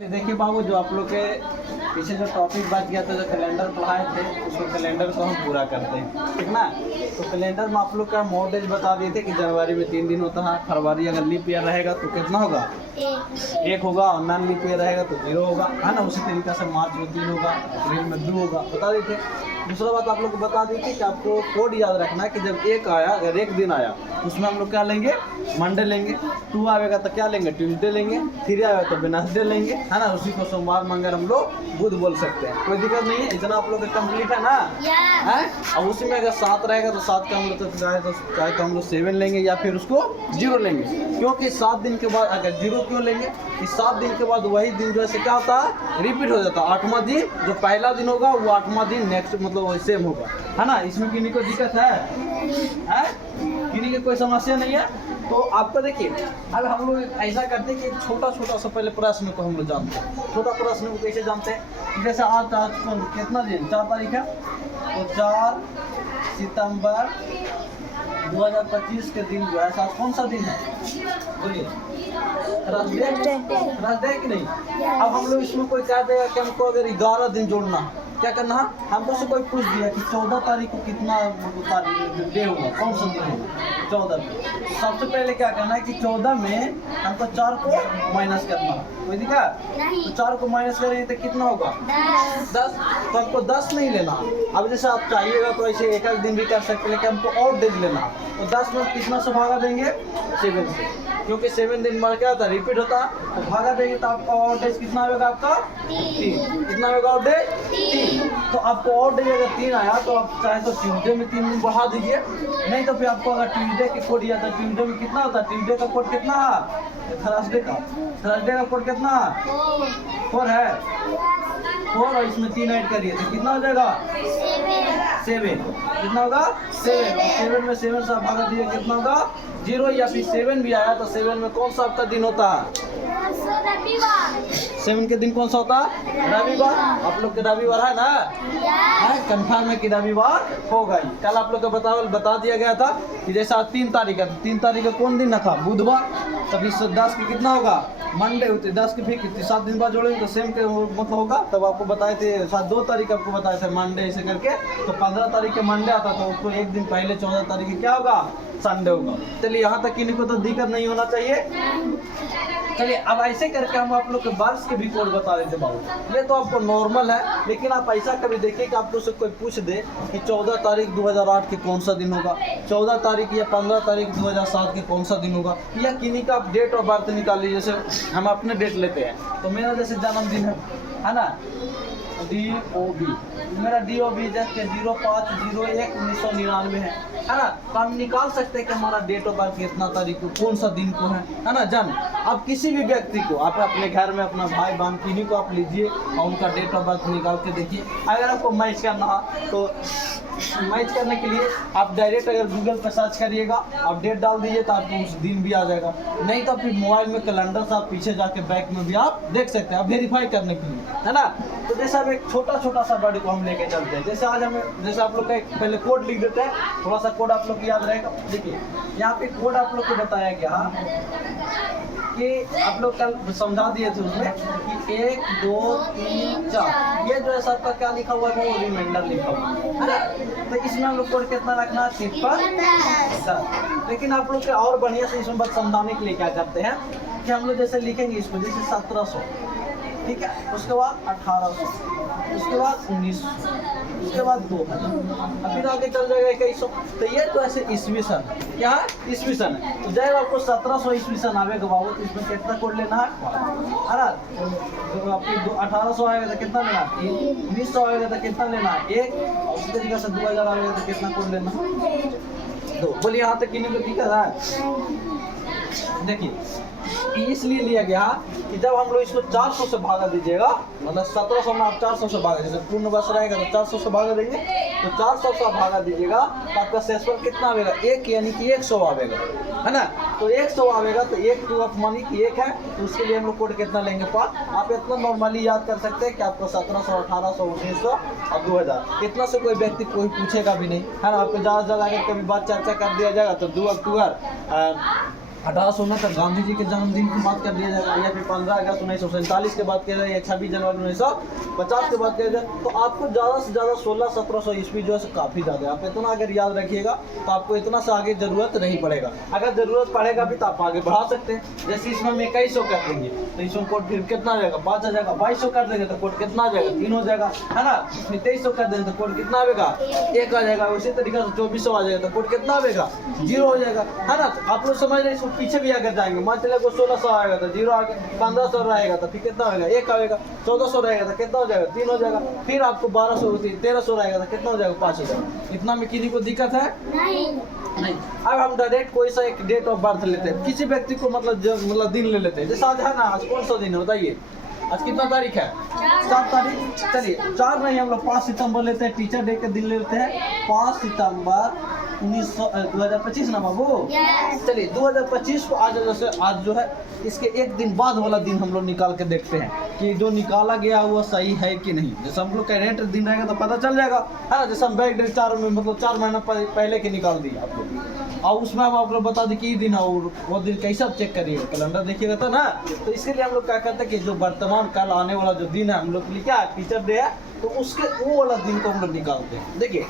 देखिए बाबू, जो आप लोग के पीछे जो टॉपिक बात किया था, जो कैलेंडर पढ़ाए थे, उसको कैलेंडर को हम पूरा करते हैं, ठीक ना। तो कैलेंडर में आप लोग का मॉडेज बता दिए थे कि जनवरी में 3 दिन होता है, फरवरी अगर लीप ईयर रहेगा तो कितना होगा, 1 होगा, और नॉन लीप ईयर रहेगा तो 0 होगा, है ना। उसी तरीके से मार्च में 3 होगा, अप्रैल में 2 होगा, बता देते थे। दूसरा बात आप लोग को बता दी थी कि आपको कोड याद रखना है कि जब 1 आया, अगर 1 दिन आया तो उसमें हम लोग क्या लेंगे, मंडे लेंगे। 2 आएगा तो क्या लेंगे, ट्यूसडे लेंगे। 3 आएगा तो वेडनेसडे लेंगे, है ना। उसी को सोमवार मंगल हम लोग बुध बोल सकते हैं, कोई दिक्कत नहीं है। इतना आप लोग का कंप्लीट है ना, है। और उसी में अगर 7 रहेगा तो 7 का हम लोग तो चाहे तो हम लोग 7 लेंगे या फिर उसको 0 लेंगे, क्योंकि 7 दिन के बाद अगर 0 क्यों लेंगे कि 7 दिन के बाद वही दिन जो है क्या होता है, रिपीट हो जाता है। 8वां दिन जो पहला दिन होगा वो 8वां दिन नेक्स्ट मतलब सेम होगा, है ना। इसमें किन्हीं को दिक्कत है? किन्हीं की कोई समस्या नहीं है। तो आपको देखिए, अब हम लोग ऐसा करते हैं कि छोटा छोटा सा पहले प्रश्न को हम लोग जानते हैं। छोटा प्रश्न को कैसे जानते हैं, जैसे आज कितना दिन, 4 तारीख है, तो 4 सितंबर 2025 के दिन जो है आज कौन सा दिन है, बोलिए, थर्सडे है कि नहीं। अब हम लोग इसमें कोई कह देगा कि हमको अगर 11 दिन जोड़ना, क्या करना है, हमको से कोई पूछ दिया कि 14 तारीख को कितना डे होगा, कौन सा दिन होगा 14 को। सबसे पहले क्या करना है कि 14 में हमको 4 को माइनस करना, कोई दिक्कत तो 4 को माइनस करेंगे तो कितना होगा, 10। तो हमको 10 नहीं लेना। अब जैसे आप चाहिएगा तो ऐसे एक दिन भी कर सकते हैं कि हमको और डेज लेना। तो 10 में कितना से भागा देंगे, 7 से, क्योंकि 7 दिन बाद क्या होता है, रिपीट होता है। तो भागा देंगे तो आपका और डेज कितना होगा, आपका 3। कितना होगा और डेज, 3। तो आपको और डेज अगर 3 आया तो आप चाहे तो ट्यूसडे में 3 दिन बढ़ा दीजिए, नहीं तो फिर आपको अगर ट्यूसडे के कोड या तो ट्यूसडे में कितना होता है, ट्यूसडे का कोड कितना है, थर्सडे का कोड कितना है, 4 है, 4 और इसमें 3 ऐड करिए तो कितना हो जाएगा, 7। कितना होगा, 7। 7 में 7 से भागा दीजिए, कितना होगा, 0। या फिर 7 भी आया तो 7 में कौन सा आपका दिन होता है, 7 के दिन कौन सा होता है, रविवार। आप लोग के रविवार है ना, है कंफर्म है कि रविवार होगा ही। कल आप लोग को बता दिया गया था कि जैसा 3 तारीख है, 3 तारीख का कौन दिन था, बुधवार। तब इस 10 की कितना होगा, मंडे होती है। 10 की फिर 7 दिन बाद जोड़ेंगे तो सेम के मतलब होगा। तब आपको बताए थे 2 तारीख आपको बताए थे मंडे ऐसे करके, तो 15 तारीख के मंडे आता था, उसको एक दिन पहले 14 तारीख की क्या होगा, संडे होगा। चलिए यहाँ तक किन्हीं को तो दिक्कत नहीं होना चाहिए। चलिए अब ऐसे करके हम आप लोग के वर्ष के भी कोड बता देते बाबू। ये तो आपको नॉर्मल है, लेकिन आप ऐसा कभी देखिए कि आपको से कोई पूछ दे कि 14 तारीख 2008 के कौन सा दिन होगा, 14 तारीख या 15 तारीख 2007 के कौन सा दिन होगा, या किन्हीं का आप डेट ऑफ बर्थ निकाल लीजिए। जैसे हम अपने डेट लेते हैं, तो मेरा जैसे जन्मदिन है ना, DOB, मेरा DOB जैसे 05/01/1999 है ना। तो हम निकाल सकते हैं कि हमारा डेट ऑफ बर्थ कितना तारीख को, कौन सा दिन को है ना जन्म। अब किसी भी व्यक्ति को आप अपने घर में अपना भाई बहन किन्हीं को आप लीजिए और उनका डेट ऑफ बर्थ निकाल के देखिए। अगर आपको मैच करना है तो मैच करने के लिए आप डायरेक्ट अगर गूगल पर सर्च करिएगा, आप डेट डाल दीजिए तो आपको उस दिन भी आ जाएगा। नहीं तो फिर मोबाइल में कैलेंडर से आप पीछे जाके बैक में भी आप देख सकते हैं, आप वेरीफाई करने के लिए, है ना। तो जैसे अब एक छोटा सा वर्ड को हम लेके चलते हैं। जैसे आज हमें, जैसे आप लोग का एक पहले कोड लिख देते हैं, थोड़ा सा कोड आप लोग को याद रहेगा। देखिए यहाँ पे कोड आप लोग को बताया गया कि आप लोग कल समझा दिए थे उसमें कि 1 2 3 4, ये जो है सबका क्या लिखा हुआ है, वो रिमाइंडर लिखा हुआ है। तो इसमें हम लोग कोड कितना रखना है, 7। लेकिन आप लोग के और बढ़िया से इसमें बात समझाने के लिए क्या करते हैं कि हम लोग जैसे लिखेंगे इसको, जैसे 1700, ठीक है, उसके बाद 1800, उसके बाद 1900, उसके बाद 2000, फिर आगे चल जाएगा 2100। तो ये तो ऐसे ईस्वी सन, क्या है, ईस्वी सन है। तो जब आपको 1700 ईस्वी सन आवेगा बाबू, तो इसमें कितना कोड लेना है ना। तो आपको 1800 आएगा तो कितना लेना है, 1900 आएगा तो कितना लेना है, 1। और उसी तरीके से 2000 आएगा तो कितना कोड लेना है, 2। बोलिए यहाँ तक किन्हीं को दिक्कत है। देखिए इसलिए लिया गया कि जब हम लोग इसको 400 से भागा दीजिएगा, मतलब 1700 में आप 400 से भागा, जैसे पूर्ण वर्ष रहेगा तो 400 से भागा देंगे, तो 400 से भागा दीजिएगा तो आपका शेषफल कितना आवेगा, 1, यानी कि 100 आवेगा, है ना। तो 100 आवेगा तो 1 टू ऑफ मनी की 1 है, तो उसके लिए हम लोग कोड कितना लेंगे, 5। आप इतना नॉर्मली याद कर सकते हैं कि आपको 1700, 1800, 1900 और 2000 इतना से कोई व्यक्ति कोई पूछेगा भी नहीं, है ना। आपको ज़्यादा से ज़्यादा अगर कभी बात चर्चा कर दिया जाएगा तो 2 अक्टूबर 1869 गांधी जी के जन्मदिन की बात कर दिया जाएगा, या फिर 15 अगस्त 1947 के बात किया जाए, या 26 जनवरी 1950 के बात किया जाए, तो आपको ज़्यादा से ज़्यादा 1600-1700 ईस्वी जो है काफ़ी ज़्यादा है। आप इतना अगर याद रखिएगा तो आपको इतना से आगे ज़रूरत नहीं पड़ेगा। अगर ज़रूरत पड़ेगा भी तो आप आगे बढ़ा सकते हैं। जैसे इसमें हम 2100 कर देंगे तो इसमें कोड फिर कितना आ जाएगा, 5 आ जाएगा। 2200 कर देंगे तो कोड कितना आ जाएगा, 3 हो जाएगा, है ना। 2300 कर देंगे तो कोड कितना आएगा, 1 आ जाएगा। उसी तरीके से 2400 आ जाएगा तो कोड कितना आएगा, 0 हो जाएगा, है ना। आप लोग समझ रहे हैं। इसको पीछे भी अगर जाएंगे, मान चले को 1600 आएगा तो 0 आएगा, 1500 रहेगा तो फिर कितना आएगा, 1 आएगा। 1400 रहेगा तो कितना हो जाएगा, 3 हो जाएगा। फिर आपको 1300 रहेगा तो कितना हो जाएगा, 5 हो जाएगा। इतना में किसी को दिक्कत है नहीं। अब हम डायरेक्ट कोई सा एक डेट ऑफ बर्थ लेते हैं, किसी व्यक्ति को मतलब दिन ले लेते हैं। जैसे आज है ना, आज कौन सा दिन है बताइए, आज कितना तारीख है, 7 तारीख। चलिए 4 नहीं, हम लोग 5 सितंबर लेते हैं, टीचर डे के दिन लेते हैं। 5 सितंबर 2025 ना बाबू। चलिए 2025 को आज जो है इसके एक दिन बाद वाला दिन हम लोग निकाल के देखते हैं कि जो निकाला गया वो सही है कि नहीं। जैसे हम लोग कैरेंट दिन रहेगा तो पता चल जाएगा, है ना। जैसे हम बैक डेट 4 महीना पहले के निकाल दिए आप लोग, और उसमें हम आप लोग बता दें कि दिन है, और वो दिन कैसे आप चेक करिएगा, कैलेंडर देखिएगा तो ना। तो इसके लिए हम लोग क्या करते हैं कि जो वर्तमान कल आने वाला जो दिन है हम लोग के लिए क्या है, टीचर डे है, तो उसके वो वाला दिन को हम लोग निकालते हैं। देखिए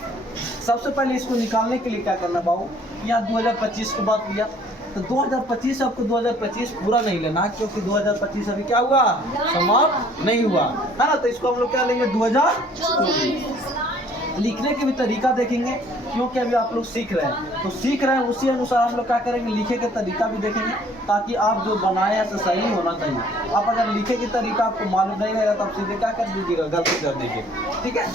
सबसे पहले इसको निकालने के लिए क्या करना बाबू, यहाँ 2025 की बात किया तो 2025 आपको 2025 पूरा नहीं लेना, क्योंकि 2025 अभी क्या हुआ, समाप्त नहीं हुआ, है ना। तो इसको हम लोग क्या लेंगे, 2024। लिखने के भी तरीका देखेंगे, क्योंकि अभी आप लोग सीख रहे हैं, तो सीख रहे हैं उसी अनुसार हम लोग क्या करेंगे, लिखे के तरीका भी देखेंगे, ताकि आप जो बनाए हैं सही होना चाहिए। आप अगर लिखे की तरीका आपको मालूम नहीं रहेगा तो आप सीधे क्या कर दीजिएगा, गलती कर दीजिए, ठीक है।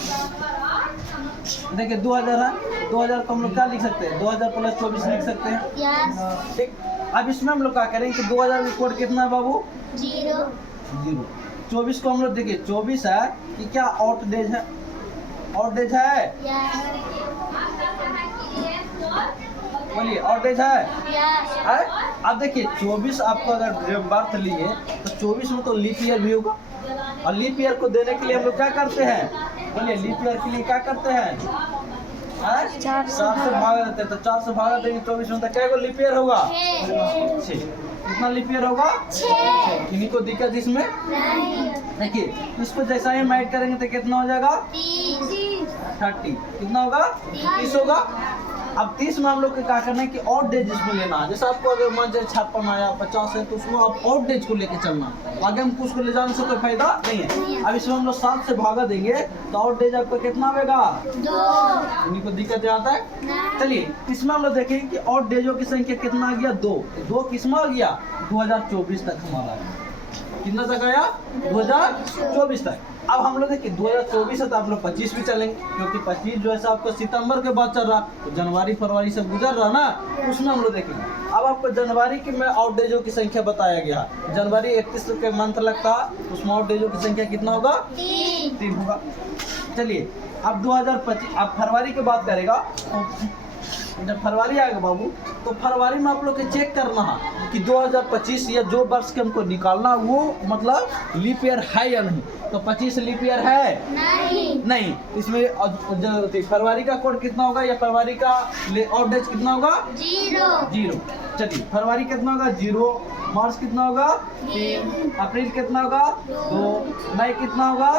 देखिए 2000 है, 2000 को हम लोग क्या लिख सकते हैं, 2000 प्लस 24 लिख सकते हैं, ठीक। अब इसमें हम लोग क्या करेंगे कि 2000 में कोड कितना है बाबू, 0। 24 को हम लोग देखिए 24 है कि क्या आउट डेज है, आउट डेज है, बोलिए आउट डेज है। अब देखिए 24 आपको अगर बर्थ लिए तो 24 में तो लीप ईयर भी होगा, और लीप ईयर को देने के लिए हम लोग क्या करते हैं, बोलिए लीप ईयर के लिए क्या करते हैं, 4 से भागा देते हैं। तो 4 से भागा देंगे 24 में तो क्या लीप ईयर होगा, 6। कितना लीप ईयर होगा, 6। किन्हीं को दिक्कत इसमें देखिए, इसको जैसा ही हम ऐड करेंगे तो कितना हो जाएगा, 30। कितना होगा, 30 होगा। अब 30 में हम लोग को क्या करना है कि ऑड डेज इसमें लेना है। जैसे आपको अगर मान जाए 56 आया 50 है तो उसमें आप ऑड डेज को लेके चलना, आगे हमको उसको ले जाने से कोई फायदा नहीं है। अब इसमें हम लोग 7 से भागा देंगे तो ऑड डेज आपको कितना आएगा, 2। इन्हीं को दिक्कत आता है। चलिए इसमें हम लोग देखेंगे कि ऑड डेजों की संख्या कितना आ गया, 2 किसमें आ गया, 2024 तक हमारा कितना तक आया, 2024 तक। अब हम लोग देखिए 2024 है तो आप लोग 25 भी चलेंगे, क्योंकि 25 जो है आपको सितंबर के बाद चल रहा, तो जनवरी फरवरी सब गुजर रहा ना, उसमें हम लोग देखेंगे। अब आपको जनवरी की में आउट डेजों की संख्या बताया गया, जनवरी 31 के मंथ लगता है, उसमें आउट डेजों की संख्या कितना होगा, 3 होगा। चलिए अब 2025, अब फरवरी की बात करेगा, जब फरवरी आएगा बाबू तो फरवरी में आप लोग के चेक करना है कि 2025 या जो वर्ष के हमको निकालना वो मतलब लीप ईयर है या नहीं। तो 25 लीप ईयर है नहीं। इसमें फरवरी का कोड कितना होगा, या फरवरी का आउट डेज कितना होगा, 0। चलिए फरवरी कितना होगा, 0। मार्च कितना होगा, 3। अप्रैल कितना होगा, 2। मई कितना होगा,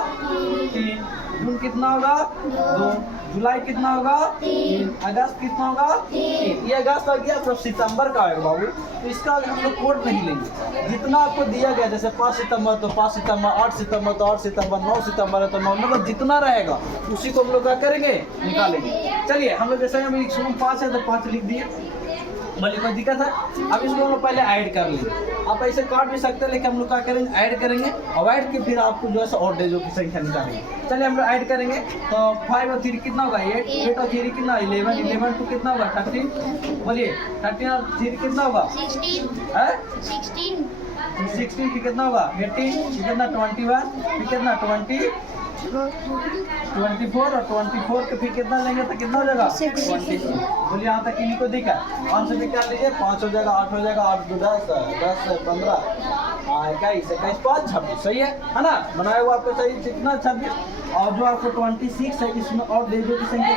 3। जून कितना होगा, 2। जुलाई कितना होगा, 3। अगस्त कितना होगा, 3। ये अगस्त आ गया, तो सितंबर का आएगा बाबू। तो इसका हम लोग कोड नहीं लेंगे, जितना आपको दिया गया, जैसे 5 सितंबर तो 5 सितंबर, 8 सितंबर तो 8 सितंबर, 9 सितंबर है तो 9, मतलब जितना रहेगा उसी को हम लोग क्या करेंगे, निकालेंगे। चलिए हम लोग जैसे हम 5 है तो 5 लिख दिए, बोलिए कोई दिक्कत है। अब इसको हम लोग पहले ऐड कर लेंगे, आप ऐसे काट भी सकते हैं, लेकिन हम लोग क्या करेंगे, ऐड करेंगे, और ऐड के फिर आपको जो है और डेजों की संख्या निकालेंगे। चलिए हम लोग ऐड करेंगे तो 5 और 3 कितना होगा, 8 और 3 कितना, 11, 11 टू कितना होगा, 13। बोलिए 13 और 3 कितना होगा, 16 फिर कितना होगा, 18 फिर कितना, 21 फिर कितना, 24 और 24 के फिर कितना लेंगे तो कितना हो जाएगा, 20। बोलिए यहाँ तक किन्हीं को दिखा, 5 से भी क्या लीजिए, 5 हो जाएगा, 8 हो जाएगा, 8 2 10 10 15 21 21 5 26 सही है ना, बनाया हुआ आपको सही कितना 26। और जो आपको 26 है इसमें और डेजों की संख्या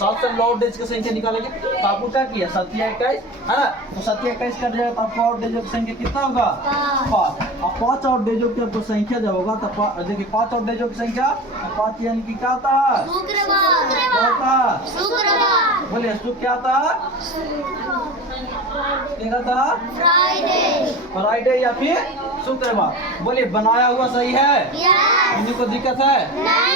7 से और डेज की संख्या निकालेंगे तो आपको क्या किया 7 या 21 है ना, तो 7 या 21 कर जाएगा तो आपको और डेजों की संख्या कितना होगा 5। अब 5 और डेजों की आपको संख्या जब होगा तो देखिए 5 और डेजों की संख्या 5 यानी कि क्या था क्या था बोलिए क्या था क्या था फ्राइडे या फिर शुक्रवार। बोलिए बनाया हुआ सही है किसी को दिक्कत है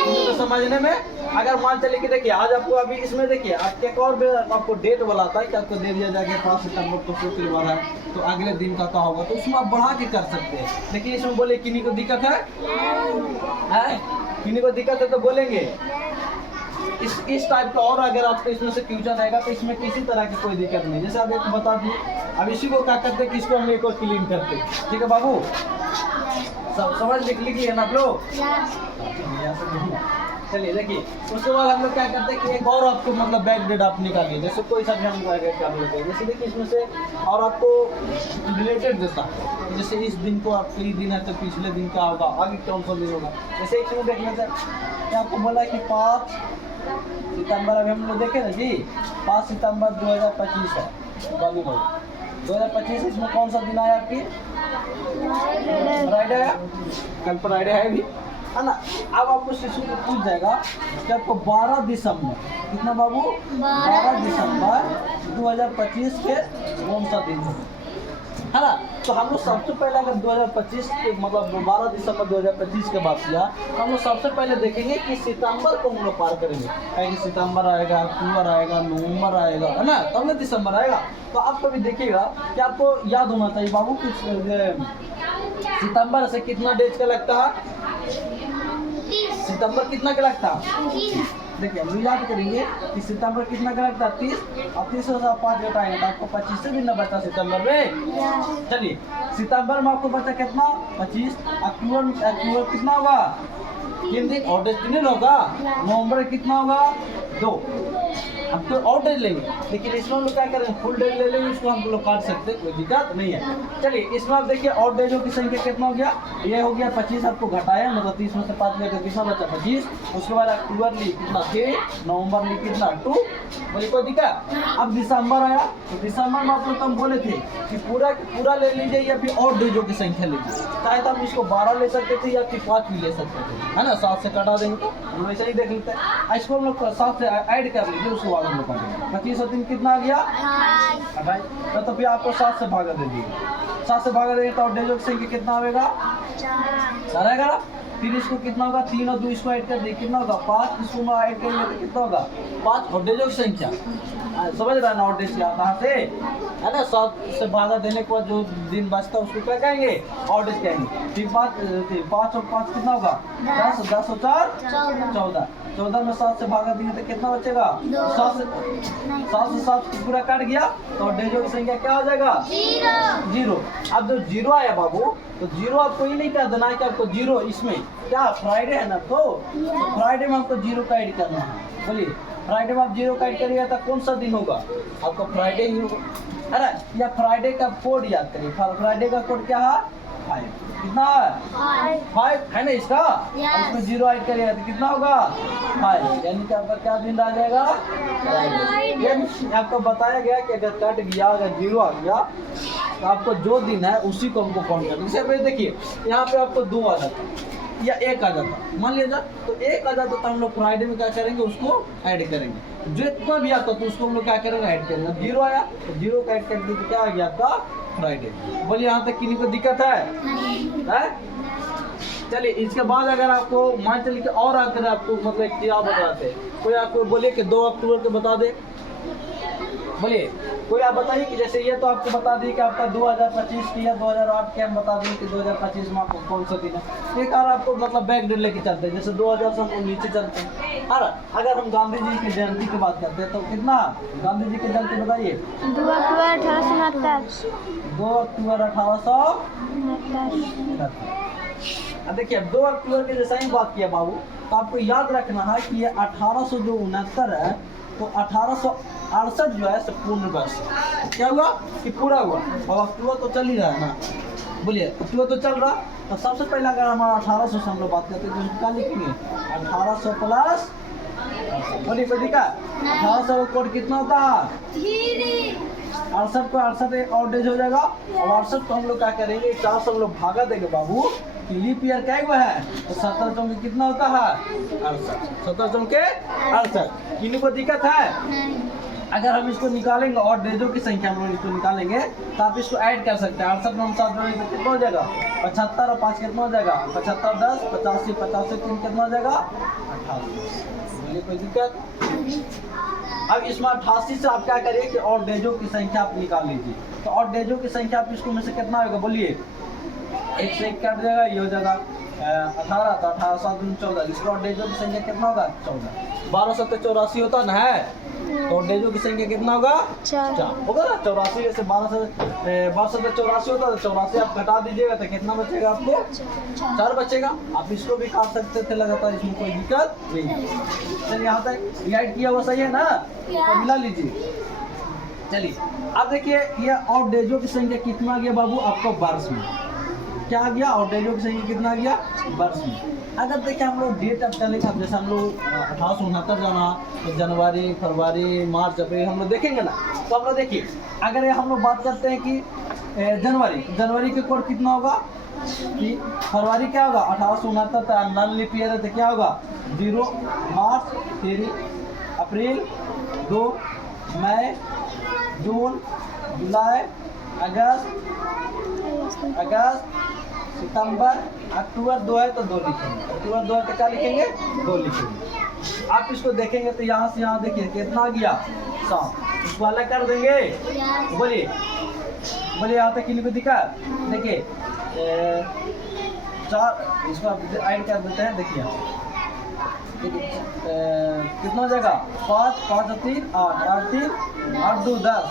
तो समझने में। अगर मान चले कि देखिए आज आपको अभी इसमें देखिए आपके एक और आपको डेट वाला था कि आपको दे दिया जाएगा 5 सितंबर को शुक्रवार है तो अगले दिन का क्या होगा तो उसमें आप बढ़ा के कर सकते हैं। लेकिन इसमें बोले किन्हीं को दिक्कत है किन्हीं को दिक्कत है तो बोलेंगे इस टाइप का। और अगर आपको इसमें से फ्यूचर रहेगा तो इसमें किसी तरह की कोई दिक्कत नहीं। जैसे आप एक बता दिए अब इसी को क्या करते हैं कि इसको हम एक और क्लीन करते हैं। ठीक है बाबू सब समझ लिखिए ना आप लोग। चलिए देखिए उसके बाद हम लोग क्या करते हैं कि एक और आपको मतलब बैक डेट आप निकालिए। जैसे कोई सा भी हम कर लेते हैं जैसे देखिए इसमें से और आपको रिलेटेड देता है जैसे इस दिन को आपके लिए दिन है तो पिछले दिन क्या होगा आगे कौन सा दिन होगा। जैसे एक देख लेते हैं आपको बोला कि 5 सितंबर अभी हम लोग देखे ना जी 5 सितंबर 2025 है वॉलीबॉल 2025 इसमें कौन सा दिन आया आपकी फ्राइडे है कल फ्राइडे है भी है ना। अब आपको शिशु को पूछ जाएगा कि आपको 12 दिसंबर कितना बाबू 12 दिसंबर 2025 के कौन सा दिन है ना। तो हम लोग सबसे पहले अगर 2025 के मतलब 12 दिसंबर 2025 के बात किया तो हम लोग सबसे पहले देखेंगे कि सितंबर को हम लोग पार करेंगे। कहीं सितंबर आएगा अक्टूबर आएगा नवंबर आएगा है ना तब ना दिसंबर आएगा। तो आप कभी देखिएगा कि आपको याद होना चाहिए बाबू कुछ सितंबर से कितना डेज का लगता है सितंबर कितना का लगता है देखिए हम याद करेंगे कि सितंबर कितना का लगता है 30 और 30 से 5 घटाएंगे तो आपको 25 से भी न बचा सितंबर में। चलिए सितंबर में आपको बचा कितना 25। अक्टूबर कितना होगा 3 दिन और डेज होगा। नवंबर कितना होगा 2 हम तो और डेज लेंगे लेकिन इसमें हम लोग क्या करेंगे फुल डेज ले लेंगे उसको हम लोग काट सकते कोई दिक्कत नहीं है। चलिए इसमें आप देखिए और डेजों की संख्या कितना हो गया ये हो गया 25 आपको घटाया मतलब 30 में से 5 लेकर कितना बचा 25। उसके बाद अक्टूबर ली कितना 3 नवंबर ली कितना 2 बोलिए कोई दिक्कत। अब दिसंबर आया तो दिसंबर में आप लोग हम बोले थे कि पूरा ले लीजिए या फिर और डेजों की संख्या लीजिए चाहे तो हम इसको 12 ले सकते थे या फिर 5 भी ले सकते थे है ना 7 से कटा देंगे तो वैसे ही देख लेते हैं। इसको हम लोग 7 से ऐड कर लीजिए उसके बाद हम लोग 25 और 3 कितना आ गया 28 तो फिर आपको 7 से भागा दे दीजिए 7 से भागा देंगे तो डेजों की संख्या कितना आएगा 4 फिर इसको कितना होगा 3 और 2 इसको ऐड कर दिए कितना होगा 5 इसको ऐड करेंगे तो कितना होगा 5 और डेजों की संख्या समझ रहा है ना और डेज कहाँ से है ना 7 से भागा देने के बाद जो दिन बचता है उसको क्या कहेंगे और डेज कहेंगे। फिर 5 और 5 कितना होगा 10 10 और 14 में 7 से भागा देंगे तो कितना बचेगा 7 से 7 पूरा कट गया तो डेजों की संख्या क्या हो जाएगा 0। अब जो 0 आया बाबू तो 0 आपको ये नहीं कर देना है कि आपको 0 इसमें क्या फ्राइडे है ना तो फ्राइडे में आपको 0 का ऐड करना है। बोलिए फ्राइडे में आप 0 का ऐड करिएगा तो कौन सा दिन होगा आपका फ्राइडे ही होगा। अरे या फ्राइडे का कोड याद करिए फ्राइडे का कोड क्या है 5 कितना है 5 है ना इसका इसमें 0 ऐड करिएगा तो कितना होगा 5 यानी कि आपका क्या दिन आ जाएगा ये आपको बताया गया कि अगर कट गया अगर 0 आ गया तो आपको जो दिन है उसी को हमको काउंट करना। जैसे देखिए यहाँ पे आपको 2 आ जाता या 1 आ जाता मान लीजिए तो 1 आ जाता तो हम लोग फ्राइडे में क्या करेंगे उसको ऐड करेंगे। जो इतना भी आता तो उसको हम लोग क्या करेंगे ऐड करेंगे। 0 आया तो 0 का ऐड कर दिए तो क्या आ गया आपका फ्राइडे। बोलिए यहाँ तक किन्हीं को दिक्कत है? चलिए इसके बाद अगर आपको मान चलिए कि और अगर आपको मतलब क्या बताते कोई आपको बोले कि 2 अक्टूबर को बता दे बोलिए कोई आप बताइए कि जैसे ये तो आपको बता दिए कि आपका 2025 की या 2008 के हम बता दें कि 2025 में आपको कौन सा दिन है। एक और आपको मतलब बैक डेट लेके चलते हैं जैसे 2000 से हम नीचे चलते हैं। और अगर हम गांधी जी की जयंती की बात करते हैं तो कितना गांधी जी की जयंती बताइए 2 अक्टूबर 1869 2 अक्टूबर 1869। देखिए अब 2 अक्टूबर की जैसा ही बात किया बाबू तो आपको याद रखना है कि ये 1869 है तो 1868 जो है पूर्ण वर्ष क्या हुआ कि पूरा हुआ और अक्टूबर तो चल ही रहा है ना बोलिए तो चल रहा। तो सबसे पहले अगर हमारा 1800 से हम लोग बात करते हैं तो क्या लिखेंगे 1800 प्लस, बोलिए कोई दिक्कत, 1800 का कोड कितना होता है 68 को 68 और डेज हो जाएगा। और 68 को हम लोग क्या करेंगे 4 से हम लोग भागा देंगे बाबू कि लीप ईयर क्या हुआ है तो 17 चौके कितना होता है 68, 17 चौके 68। किन्हीं को दिक्कत है? अगर हम इसको निकालेंगे और डेजों की संख्या हम लोग इसको निकालेंगे तो आप इसको ऐड कर सकते हैं। 68 में हम 7 जोड़ेंगे तो कितना हो जाएगा 75 और 5 कितना हो जाएगा 75 10 85 50 से 3 कितना हो जाएगा 88। बोलिए कोई दिक्कत? अब इसमें 88 से आप क्या करिए कि और डेजों की संख्या आप निकाल लीजिए। तो और डेजों की संख्या आप इसको में से कितना होगा बोलिए, 1 से 1 काट जाएगा, ये हो जाएगा 18, तो 18 7 14, इसका और डेजों की संख्या कितना होगा 14। 12 से 84 होता ना है तो डेजों की संख्या कितना होगा 4 होगा ना। 84 से 12 से 84 होता है, 84 आप घटा दीजिएगा तो कितना बचेगा आपको 4 बचेगा। आप इसको भी काट सकते थे लगातार, इसमें कोई दिक्कत नहीं। चलिए यहाँ तक ऐड किया हुआ सही है ना, तो मिला लीजिए। चलिए अब देखिए ये और डेजों की संख्या कितना आ गया बाबू आपको वर्ष में, क्या आ गया और डेजों की संख्या कितना आ गया वर्ष में। अगर देखिए हम लोग डेट अब चलेगा, जैसे हम लोग 1869 जाना तो जनवरी फरवरी मार्च अप्रैल हम लोग देखेंगे ना। तो हम लोग देखिए अगर ये हम लोग बात करते हैं कि जनवरी के कोड कितना होगा कि फरवरी क्या होगा 1869 तो नॉन लीप ईयर है तो क्या होगा 0, मार्च 3, अप्रैल 2, मई जून जुलाई अगस्त सितंबर अक्टूबर 2 है तो 2 लिखेंगे, अक्टूबर 2 है तो क्या लिखेंगे 2 लिखेंगे। आप इसको देखेंगे तो यहाँ से यहाँ देखिए कितना आ गया 7, इसको अलग कर देंगे। बोलिए बोलिए यहाँ तक किन्हीं को दिखा, देखिए 4 इसको आप ऐड कर देते हैं। देखिए कितना हो जाएगा 5 5 3 8 8 3 8 2 10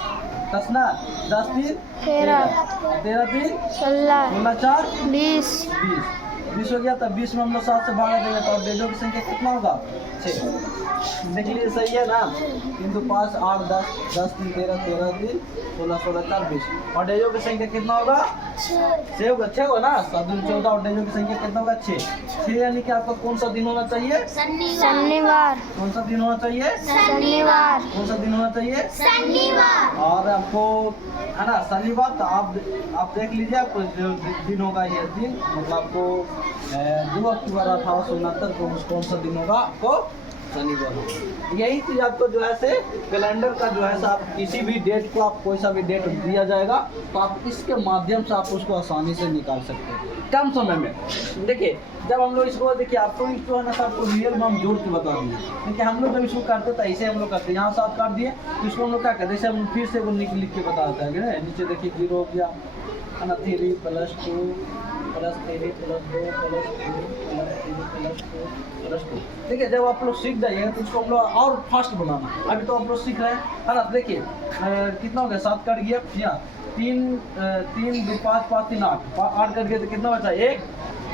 10 ना 10 3 13 13 3 16 4 20 20 हो गया। तब 20 में हम लोग 7 से भागा देंगे तो डेजों की संख्या कितना होगा 6। देख लीजिए सही है ना, 3 2 5 8 10 10 3 13 13 3 16 16 4 20 और डेजों की संख्या कितना होगा 6 होगा। 6 होगा ना 7 2 14 और डेजों की संख्या कितना होगा 6 यानी कि आपका कौन सा दिन होना चाहिए शनिवार। कौन सा दिन होना चाहिए शनिवार। कौन सा दिन होना चाहिए शनिवार। और आपको है ना शनिवार। तो आप देख लीजिए आपको जो दिन होगा ये दिन मतलब आपको 2 अक्टूबर 1869 को कौन सा दिन होगा आपको शनिवार होगा। यही चीज़ आपको जो है से कैलेंडर का जो है आप किसी भी डेट को आप कोई सा भी डेट दिया जाएगा तो आप इसके माध्यम से आप उसको आसानी से निकाल सकते हैं कम समय में। देखिए जब हम लोग इसको देखिए आपको इसको है ना आपको रियल में हम जोड़ के बता दिए, क्योंकि हम लोग जब इसको करते तो ऐसे हम लोग करते यहाँ 7 काट दिए तो इसको हम लोग क्या करते जैसे हम फिर से वो लिख के बता देते हैं। नीचे देखिए 0 हो गया है ना 3 + 2 + 3 + 2 + 3 + 2 + 2। देखिए जब आप लोग सीख जाइएगा तो इसको हम लोग और फास्ट बनाना। अभी तो आप लोग सीख रहे हैं है ना। देखिए कितना हो गया 7 कट गया यहाँ 3 2 5 5 3 8 कट गया तो कितना बचा 1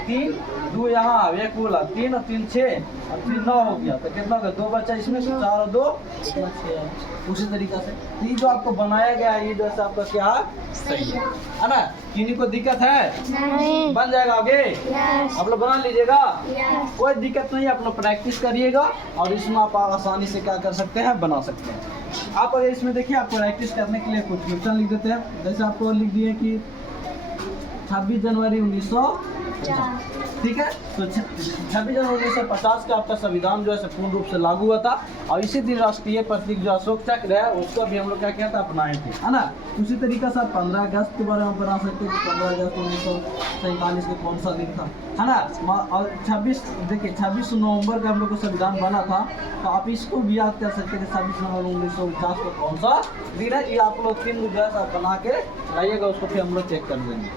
3 2 यहाँ 1 बोला 3 और 3 6 और 3 9 हो गया तो कितना हो गया 2 बचा इसमें से 4 और 2 6। उसी तरीका से ये जो आपको बनाया गया है ये जैसे आपका क्या सही है ना। किन्हीं को दिक्कत है नहीं। बन जाएगा आगे Yes. आप लोग बना लीजिएगा Yes. कोई दिक्कत नहीं। आप लोग प्रैक्टिस करिएगा और इसमें आप आसानी से क्या कर सकते हैं बना सकते हैं। आप अगर इसमें देखिए आपको प्रैक्टिस करने के लिए कुछ क्वेश्चन लिख देते हैं। जैसे आपको लिख दिए कि 26 जनवरी 1950 ठीक है। तो 26 जनवरी 1950 का आपका संविधान जो है पूर्ण रूप से लागू हुआ था और इसी दिन राष्ट्रीय प्रतीक जो अशोक चक्र है उसको भी हम लोग क्या किया था अपनाए थे है ना। उसी तरीके से आप 15 अगस्त के बारे में बना सकते हैं कि 15 अगस्त 1947 को कौन सा दिन था है ना। और 26 देखिए 26 नवंबर का हम लोग को संविधान बना था तो आप इसको भी याद कर सकते हैं कि 26 नवंबर 1949 को कौन सा दिन है। ये आप लोग 3 जो है आप बना के लाइएगा उसको फिर हम लोग चेक कर देंगे।